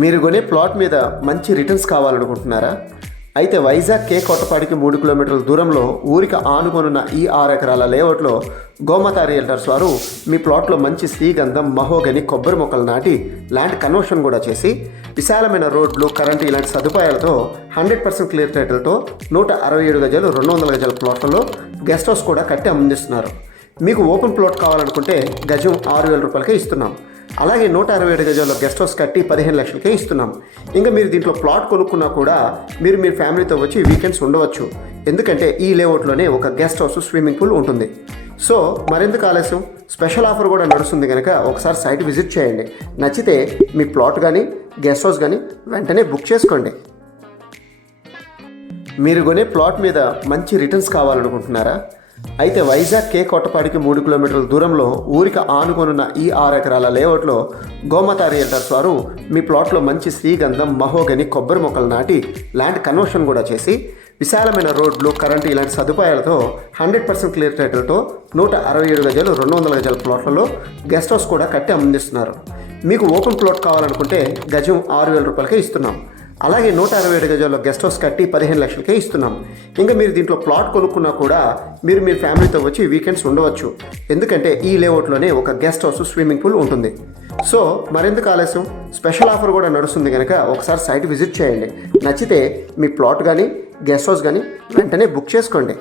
మీరు కొనే ప్లాట్ మీద మంచి రిటర్న్స్ కావాలనుకుంటున్నారా? అయితే వైజాగ్ కే కొత్తపాడికి 3 కిలోమీటర్ల దూరంలో ఊరికి ఆనుకొనున్న ఈ 6 ఎకరాల లేఅవుట్లో గోమాత రియల్టర్స్ వారు మీ ప్లాట్లో మంచి శ్రీగంధం, మహోగని, కొబ్బరి మొక్కలు నాటి ల్యాండ్ కన్వర్షన్ కూడా చేసి విశాలమైన రోడ్లు, కరెంటు ఇలాంటి సదుపాయాలతో 100% క్లియర్ టైటిల్తో 167 గజాలు 200 గజాల ప్లాట్లలో గెస్ట్ హౌస్ కూడా కట్టి అందిస్తున్నారు. మీకు ఓపెన్ ప్లాట్ కావాలనుకుంటే గజం 6,000 రూపాయలకే ఇస్తున్నాం. అలాగే 167 గజాల్లో గెస్ట్ హౌస్ కట్టి 15 లక్షలకే ఇస్తున్నాం. ఇంకా మీరు దీంట్లో ప్లాట్ కొనుక్కున్నా కూడా మీరు మీ ఫ్యామిలీతో వచ్చి వీకెండ్స్ ఉండవచ్చు. ఎందుకంటే ఈ లేఅవుట్లోనే ఒక గెస్ట్ హౌస్, స్విమ్మింగ్ పూల్ ఉంటుంది. సో మరెందుకు ఆలస్యం? స్పెషల్ ఆఫర్ కూడా నడుస్తుంది కనుక ఒకసారి సైట్ విజిట్ చేయండి. నచ్చితే మీ ప్లాట్ కానీ గెస్ట్ హౌస్ కానీ వెంటనే బుక్ చేసుకోండి. మీరు కొనే ప్లాట్ మీద మంచి రిటర్న్స్ కావాలనుకుంటున్నారా? అయితే వైజాగ్ కే కొత్తపాడికి 3 కిలోమీటర్ల దూరంలో ఊరికి ఆనుకొనున్న ఈ 6 ఎకరాల లేఅవుట్లో గోమాత రియల్టర్స్ వారు మీ ప్లాట్లో మంచి శ్రీగంధం, మహోగని, కొబ్బరి మొక్కలు నాటి ల్యాండ్ కన్వర్షన్ కూడా చేసి విశాలమైన రోడ్లు, కరెంటు ఇలాంటి సదుపాయాలతో 100% క్లియర్ టైటిల్తో 167 గజాలు 200 గజాల ప్లాట్లలో గెస్ట్ హౌస్ కూడా కట్టి అందిస్తున్నారు. మీకు ఓపెన్ ప్లాట్ కావాలనుకుంటే గజం 6,000 రూపాయలకే ఇస్తున్నాం. అలాగే 167 గజాల్లో గెస్ట్ హౌస్ కట్టి 15 లక్షలకే ఇస్తున్నాం. ఇంకా మీరు దీంట్లో ప్లాట్ కొనుక్కున్నా కూడా మీరు మీ ఫ్యామిలీతో వచ్చి వీకెండ్స్ ఉండవచ్చు. ఎందుకంటే ఈ లేఅవుట్లోనే ఒక గెస్ట్ హౌస్, స్విమ్మింగ్ పూల్ ఉంటుంది. సో మరెందుకు ఆలస్యం? స్పెషల్ ఆఫర్ కూడా నడుస్తుంది కనుక ఒకసారి సైట్ విజిట్ చేయండి. నచ్చితే మీ ప్లాట్ కానీ గెస్ట్ హౌస్ కానీ వెంటనే బుక్ చేసుకోండి.